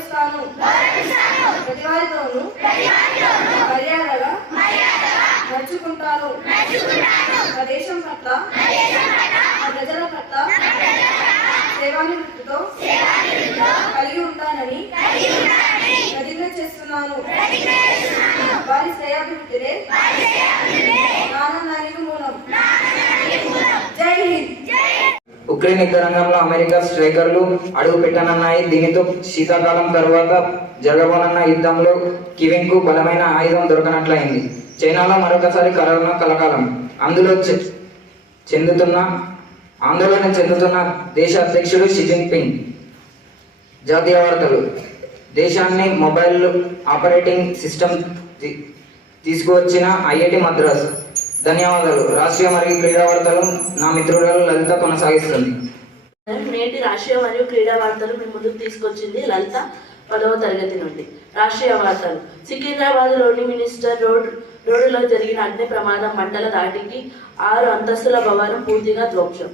గౌరవిస్తాను. ప్రతివారితోనూ మర్యాదగా నడుచుకుంటాను. నా దేశం పట్ల, నా ప్రజల పట్ల సేవానివృత్తితో కలిగి ఉంటానని ప్రతిజ్ఞ చేస్తున్నాను. వారి శ్రేయాభివృద్ధిరే నా ఆనందానికి మూలం. జై హింద్. ఉక్రెయిన్ యుద్ధ రంగంలో అమెరికా స్ట్రైకర్లు అడుగు పెట్టనున్నాయి. దీనితో శీతాకాలం తర్వాత జరగబోనున్న యుద్ధంలో కివెన్కు బలమైన ఆయుధం దొరకనట్లయింది. చైనాలో మరొకసారి కరోనా కలకాలం. ఆందోళన చెందుతున్న దేశ అధ్యక్షుడు షీ జిన్పింగ్. జాతీయ వార్తలు. దేశాన్ని మొబైల్ ఆపరేటింగ్ సిస్టమ్ తీసుకువచ్చిన ఐఐటి మద్రాస్. ధన్యవాదాలు. రాష్ట్రీయ మరియు క్రీడా వార్తలు నా మిత్రురాలు లలిత కొనసాగిస్తుంది. నేటి రాష్ట్రీయ మరియు క్రీడా వార్తలు మీ ముందుకు తీసుకొచ్చింది లలిత 10వ తరగతి నుండి. రాష్ట్రీయ వార్తలు. సికింద్రాబాద్లోని మినిస్టర్ రోడ్డులో జరిగిన అగ్ని ప్రమాదం మంటల దాటికి 6 అంతస్తుల భవనం పూర్తిగా ధ్వంసం.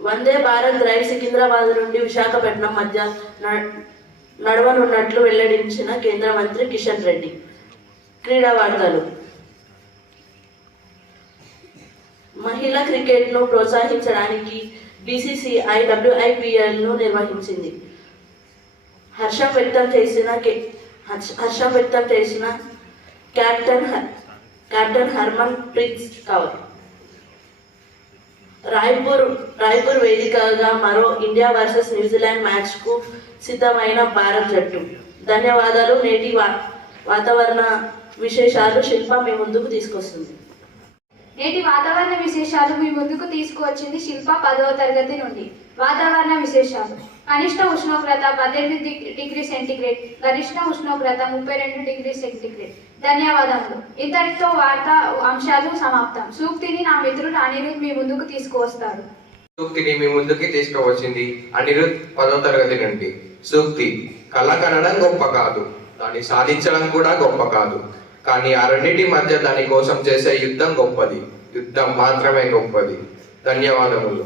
వందే భారత్ రైలు సికింద్రాబాద్ నుండి విశాఖపట్నం మధ్య నడవనున్నట్లు వెల్లడించిన కేంద్ర మంత్రి కిషన్ రెడ్డి. క్రీడా వార్తలు. మహిళా క్రికెట్ను ప్రోత్సహించడానికి బీసీసీఐ WIPLను నిర్వహించింది. హర్షం వ్యక్తం చేసిన కెప్టెన్ హర్మన్ ప్రీత్ కౌర్. రాయ్పూర్ వేదికగా మరో ఇండియా వర్సెస్ న్యూజిలాండ్ మ్యాచ్కు సిద్ధమైన భారత్ జట్టు. ధన్యవాదాలు. నేటి వాతావరణ విశేషాలు శిల్ప మీ ముందుకు తీసుకొస్తుంది. నేటి వాతావరణ విశేషాలు మీ ముందుకు తీసుకువచ్చింది శిల్ప 10వ తరగతి నుండి. వాతావరణ విశేషాలు. కనిష్ట ఉష్ణోగ్రత 18 డిగ్రీ సెంటీగ్రేడ్, గరిష్ట ఉష్ణోగ్రత 32 డిగ్రీ సెంటీగ్రేడ్. ధన్యవాదములు. ఇంతటితో వార్తా అంశాలు సమాప్తం. సూక్తిని నా మిత్రుడు అనిరుద్ మీ ముందుకు తీసుకువస్తారు. సూక్తిని మీ ముందుకి తీసుకువచ్చింది అనిరుద్ 10వ తరగతి నుండి. సూక్తి. కళ కనడం గొప్ప కాదు, దాన్ని సాధించడం కూడా గొప్ప కాదు, కానీ ఆ రెండింటి మధ్య దాని కోసం చేసే యుద్ధం గొప్పది. యుద్ధం మాత్రమే గొప్పది. ధన్యవాదములు.